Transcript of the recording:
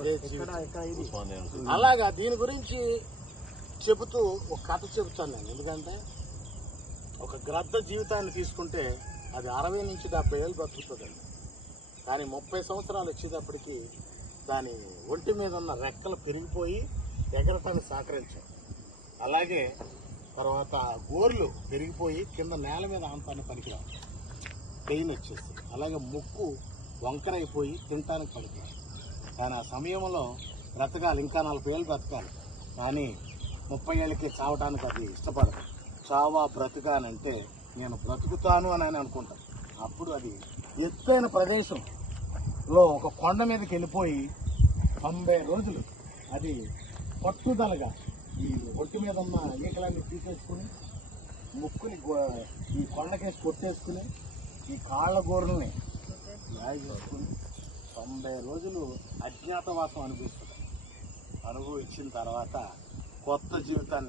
అదే అలాగా దీని గురించి చెబుతూ ఒక కథ చెబుతాను నేను. ఎందుకంటే ఒక గ్రద్ద జీవితాన్ని తీసుకుంటే అది 60 నుంచి 70 ఏళ్ళు బతుకుతుందండి. కానీ 30 సంవత్సరాలు వచ్చేటప్పటికి దాని ఒంటి మీద ఉన్న రెక్కలు పెరిగిపోయి ఎగరటానికి సహకరించాయి. అలాగే తర్వాత గోర్లు పెరిగిపోయి కింద నేల మీద ఆంతాన్ని పనికిరావు, పెయిన్ వచ్చేసి. అలాగే ముక్కు వంకరైపోయి తినటానికి పనికిరావు. కానీ ఆ సమయంలో బ్రతకాలి, ఇంకా 40 ఏళ్ళు బ్రతకాలి. కానీ 30 ఏళ్ళకి చావటానికి అది ఇష్టపడదు. చావా బ్రతకానంటే నేను బ్రతుకుతాను అని ఆయన అనుకుంటాను. అప్పుడు అది ఎత్తైన ప్రదేశంలో ఒక కొండ మీదకి వెళ్ళిపోయి 90 రోజులు అది పట్టుదలగా ఈ ఒంటి మీద ఉన్న ఈకలన్నీ తీసేసుకుని ముక్కుని ఈ కొండకేసి కొట్టేసుకుని ఈ కాళ్ళ గోరుల్ని లాగి చేసుకుని 90 రోజులు అజ్ఞాతవాసం అనుభవిస్తుంది. అనుభవించిన తర్వాత కొత్త జీవితాన్ని